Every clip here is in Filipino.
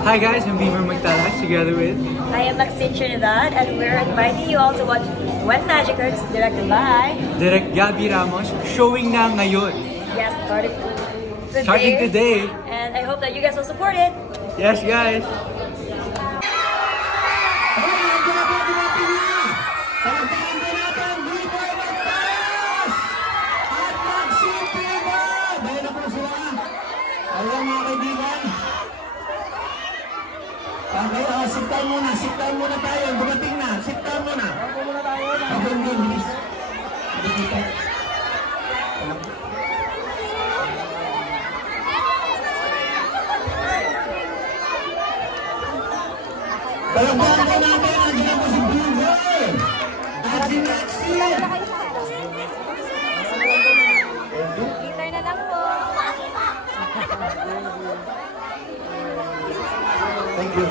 Hi guys, I'm Beaver Magtalas together with... I am Maxine Trinidad and we're inviting you all to watch When Magic Hurts, directed by... Direct Gabby Ramos, showing na ngayon. Yes, Starting today. And I hope that you guys will support it. Yes guys. Okay, sit down muna tayo. Dumating na, sit down muna. Okay, bilis. Palagyan ko natin, nandiyan na po si Beaver. At si Maxine. Beaver na lang po. Thank you.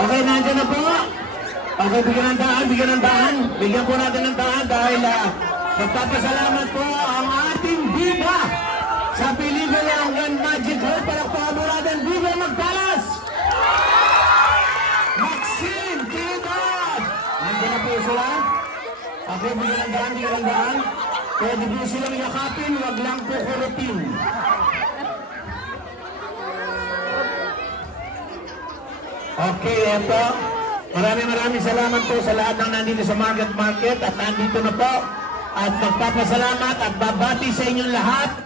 Okay, nandiyan na po. Okay, bigyan ng daan. Bigyan po natin ng daan dahil nagpapasalamat po ang ating diva sa pelikula ang When Magic Hurts. Palakpakan po natin, Beaver Magtalas! Maxine Trinidad! Nandiyan na po sila. Okay, bigyan ng daan. Pwede po silang yakapin, wag lang po kurutin. Okay, eto. Maraming salamat po sa lahat ng nandito sa Market at nandito na po. At magpapasalamat at babati sa inyong lahat.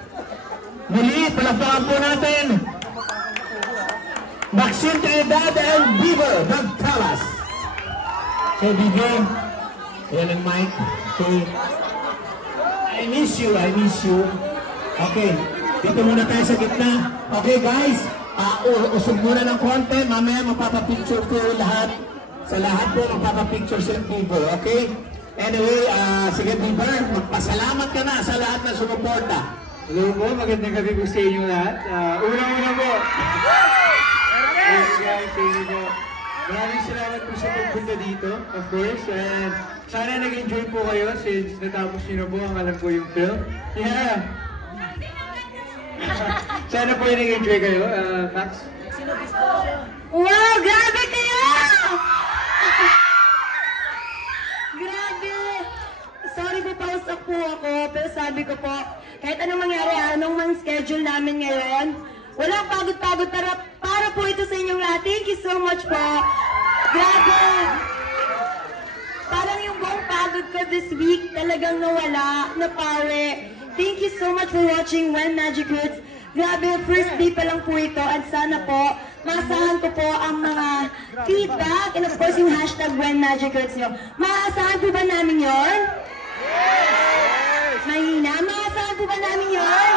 Muli, palakpakan po natin Maxine Trinidad and Beaver Magtalas. So, Beaver, yan ang mic. Okay. I miss you. Okay, dito muna tayo sa gitna. Okay, guys. Usog muna ng konti, mamaya magpapapicture ko lahat. Sa lahat po, magpapapicture si Beaver, okay? Anyway, sige Beaver, magpasalamat ka na sa lahat na sumuporta. Hello po, magandang gabi po sa inyo lahat. Una po. Thank you guys, thank you. Maraming salamat po sa pagpunta dito, of course. And sana nag-enjoy po kayo since natapos nyo na po ang alam ko yung film. Yeah! Sana po yung nag-enjoy kayo, Max. Wow, grabe kayo! Grabe! Sorry po, pause up po ako, pero sabi ko po, kahit anong mangyari, anong mang schedule namin ngayon, walang pagod-pagod para po ito sa inyong lahat. Thank you so much po! Grabe! Parang yung buong pagod ko this week talagang nawala, napawi. Thank you so much for watching When Magic Hurts. Grabe, first day pa lang po ito at sana po, maasahan ko po ang mga feedback and of course yung hashtag When Magic Hurts nyo. Maasahan po ba namin yun? Yes! Mahina, maasahan po ba namin yun?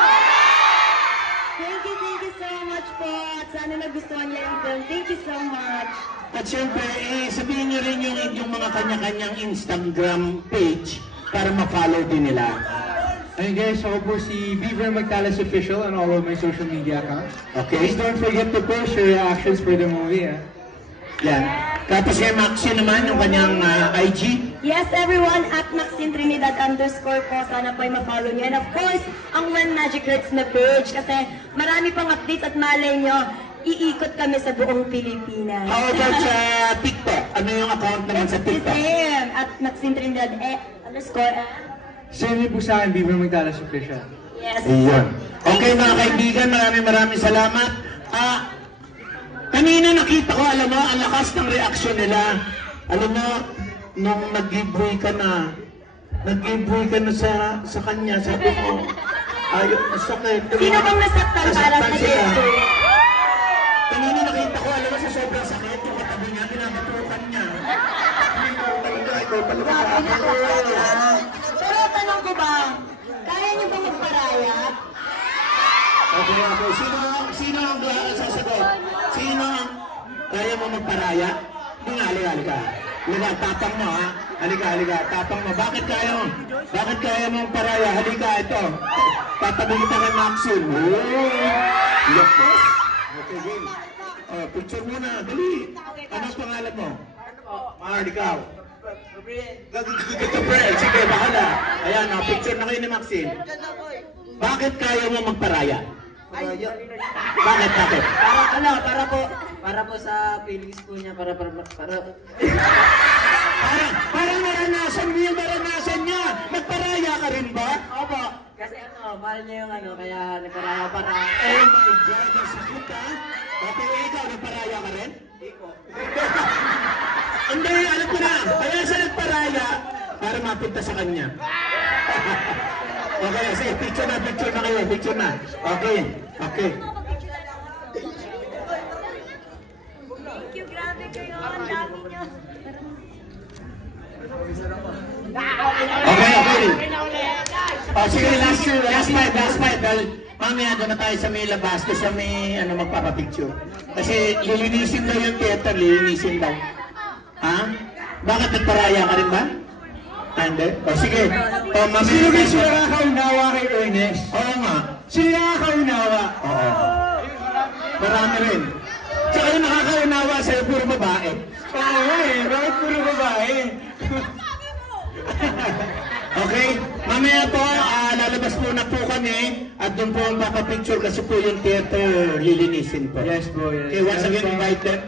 Thank you so much po at sana nagustuhan niyo yung film. Thank you so much. At syempre, sabihin nyo rin yung inyong mga kanya-kanyang Instagram page para ma-follow din nila. And guys, ako po si Beaver Magtalas Official on all of my social media accounts. Okay. Please don't forget to post your reactions for the movie. Yan. Tapos kay Maxine naman, yung kanyang IG. Yes, everyone, at Maxine Trinidad _ po. Sana po ay ma-follow nyo. And of course, ang When Magic Hurts na page. Kasi marami pang updates at malay nyo, iikot kami sa buong Pilipinas. How about sa TikTok? Ano yung account naman sa It's the TikTok? same. At Maxine Trinidad _ Send niyo po sa akin, Beaver Magtalas Official. Yes. Iyon. Okay mga kaibigan, maraming salamat. Kanina nakita ko, alam mo, ang lakas ng reaksyon nila. Alam mo, nung nag-giveaway ka na sa kanya, sabi mo, ayaw, sakit. Sino bang nasaktan para sa Yesu? Kanina nakita ko, alam mo, sa sobrang sakit, yung katabi niya, pinapatukan niya. Ikaw talaga. Pero tanong ko ba, kaya niyo ba magparayat? Okay, okay. Sino ang sasagot? Sino ang kaya mo magparaya? Halika. Tapang mo ha. Halika. Tapang mo. Bakit kaya mo magparaya? Halika, ito. Tatabi kita kay Maxine. Lapos. Okay, game. Picture muna. Dali. Ano pangalan mo? Ikaw. Gabriel, sige, bahala. Ayan, picture na kayo ni Maxine. Bakit kaya mo magparaya? Bakit? Para po sa feelings po niya, parang naranasan mo yung naranasan niya. Nagparaya ka rin ba? Opo. Kasi mahal niya yung kaya nagparaya para. Oh my God, ang sakit ha? Pati ikaw, nagparaya ka rin? Hindi po. Hindi, alam ko na. Kaya siya nagparaya para mapunta sa kanya. Okay, sige, picture na kayo, picture na. Okay. Thank you, grabe kayo. Ang dami niyo. Okay. Sige, last fight. Dahil mamaya doon na tayo sa may labas kasi sa may magpapapicture. Kasi lilinisin daw yung theater, lilinisin daw. Ha? Bakit nagparaya ka rin ba? Hindi? Sige. Mamaya. Sino guys yung nakakaunawa kay Ernest? Oo nga. Sino nakakaunawa? Oo. Marami rin. Tsaka yung nakakaunawa sa'yo, puro babae. Oo nga bakit puro babae? Okay? Mamaya po, lalabas muna po kami at doon po ang papapicture kasi po yung theater lilinisin po. Yes po, yes. Okay, once again, invite them.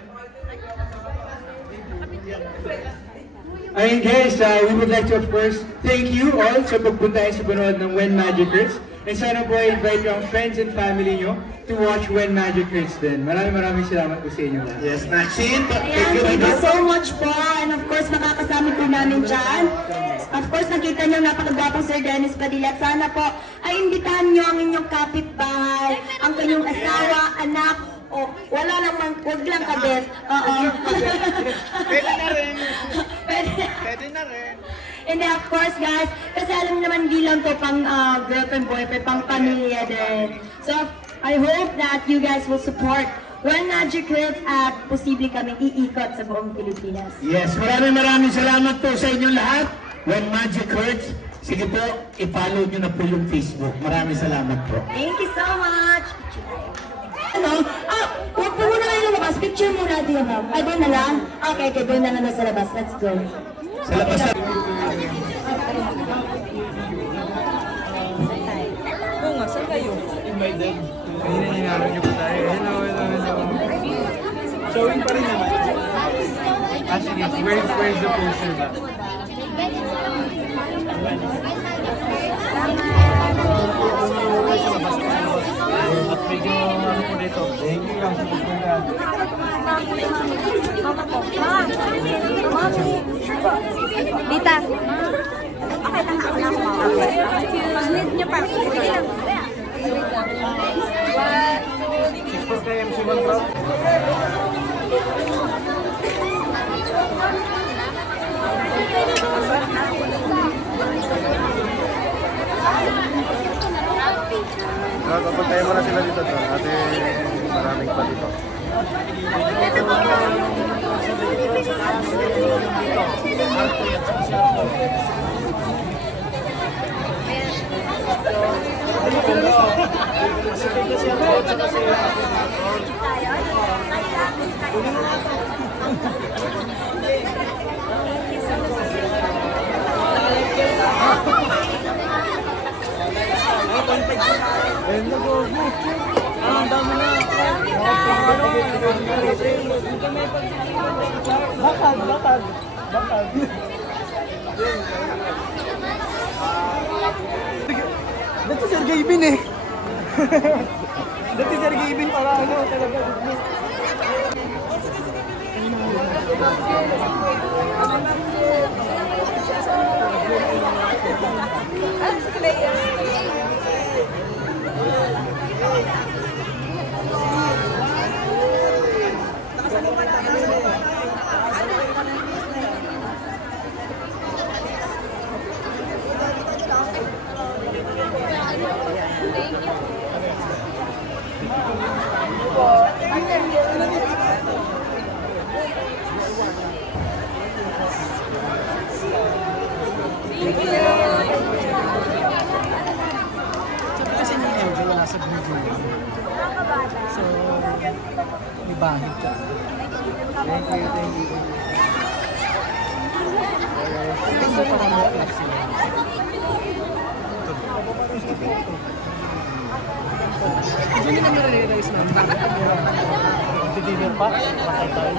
Ayun guys, we would like to of course thank you all sa pagpunta sa panood ng When Magic Hurts. And sana po i-invite yung friends and family nyo to watch When Magic Hurts din. Maraming salamat po sa inyo lahat. Yes, Maxine. Ayan, thank you so much po. And of course, makakasama po namin dyan. Of course, nakita nyo napakagwapong Sir Dennis Padilla. At sana po ay imbitahan nyo ang inyong kapitbahay, ang kanyang asawa, anak, wala naman, huwag lang kabit. Oo. Pwede na rin. Pwede na rin. And then of course guys, kasi alam naman hindi lang to pang girlfriend, boyfriend, pang pamilya din. So I hope that you guys will support When Magic Hurts at posible kami iikot sa buong Pilipinas. Yes, maraming salamat po sa inyong lahat. When Magic Hurts, sige po, i-follow nyo na po yung Facebook. Maraming salamat po. Thank you so much. Huwag po muna kayo lumabas. Picture muna din, ma'am. Ay, doon na lang? Okay, doon na lang sa labas. Let's go. Sa labas na. Oo nga, saan kayo? Invited. Kanina hinaharap niyo po tayo. Hello. Showing pa rin naman. Sige. Where's the poster ba? At medyo po dito. Thank you lang sa pagpunta. Dita. Okay, tangkap na ako. Pag-need niyo pa. Sige lang. 6 p.m. Simon Club. Papuntahin mo na sila dito. Ate, maraming pa dito. Ang dami na. Bakal. Dati Sergey Bin eh. Dati Sergey Bin para talaga. Kasi yung medyo wala sa video. So, may bahid ka. Thank you. Hindi nila nare-realize na. Hindi pa. Patay tayo.